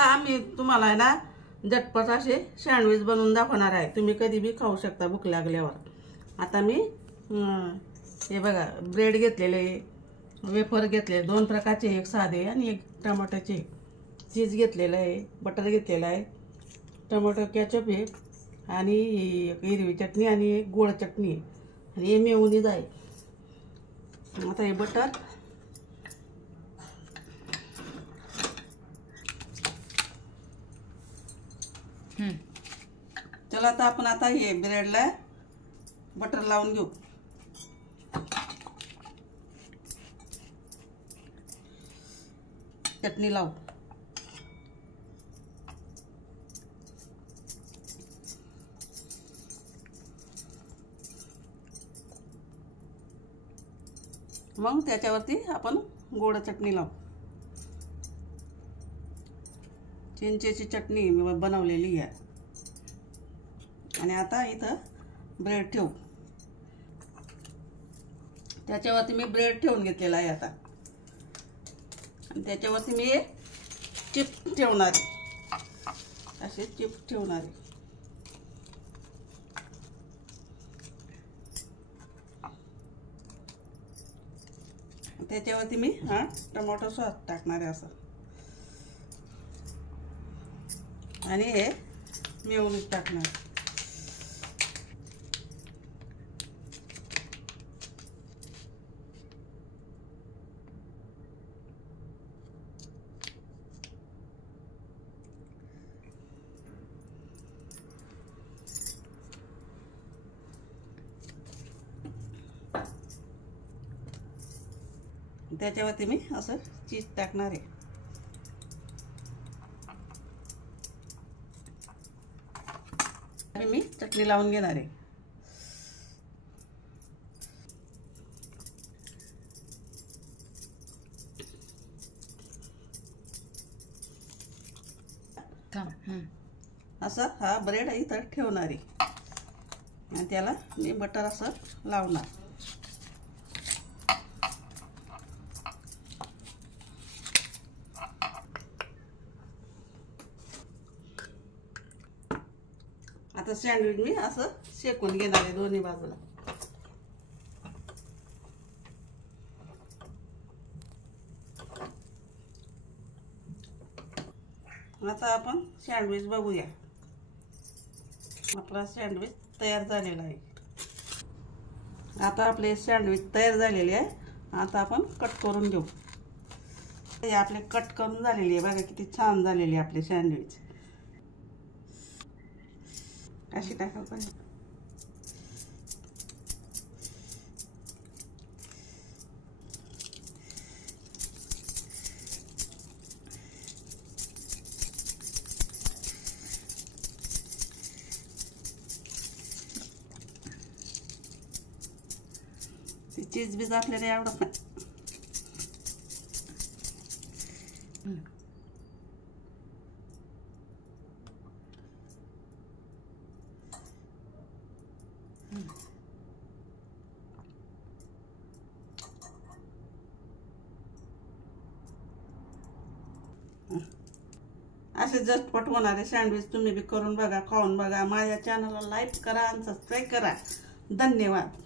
चला मी तुम्हाला आहे ना झटपट असे सँडविच बनवून दाखवणार आहे। तुम्ही कधी बी खाऊ शकता भूक लागल्यावर। आता मी हे बघा ब्रेड घेतलेले, वेफर घेतले दोन प्रकारचे, एक साधे आणि एक टमाट्याचे, चीज घेतलेलं आहे, बटर घेतलेलं आहे, टमाटो केचप आहे आणि हिरवी चटणी आणि एक गोड चटणी आहे आणि हे मेयोनीज आहे। आता हे बटर चला आता आपण आता हे ब्रेडला बटर लावून घेऊ। चटणी लावू। मग त्याच्यावरती आपण गोड चटणी लावू। चिंचेची चटणी बनवलेली आहे। आणि आता इथं ब्रेड ठेवू। त्याच्यावरती मी ब्रेड ठेवून घेतलेला आहे आता। आणि त्याच्यावरती मी चिप्स ठेवणार आहे, असे चिप्स ठेवणार आहे। त्याच्यावरती मी टोमॅटो सॉस टाकणार आहे असं, आणि हे मेयोनीज टाकणार। त्याच्यावरती मी असं चीज टाकणार आहे। मी चटणी लावून घेणार आहे। असं हा ब्रेड इथं ठेवणार आहे आणि त्याला मी बटर असं लावणार। आता सँडविच मी असं शेकून घेणार आहे दोन्ही बाजूला। आता आपण सँडविच बघूया। आपला सँडविच तयार झालेला आहे। आता आपले सँडविच तयार झालेले आहे। आता आपण कट करून घेऊ। हे आपले कट करून झालेले आहे, बघा किती छान झालेले आपले सँडविच। अशी टाकायला पाहिजे। चीज बीज आपल्याला आवडत नाही। असे झटपट होणारे सँडविच तुम्ही बी करून बघा, खाऊन बघा। माझ्या चॅनलला लाईक करा आणि सबस्क्राईब करा। धन्यवाद।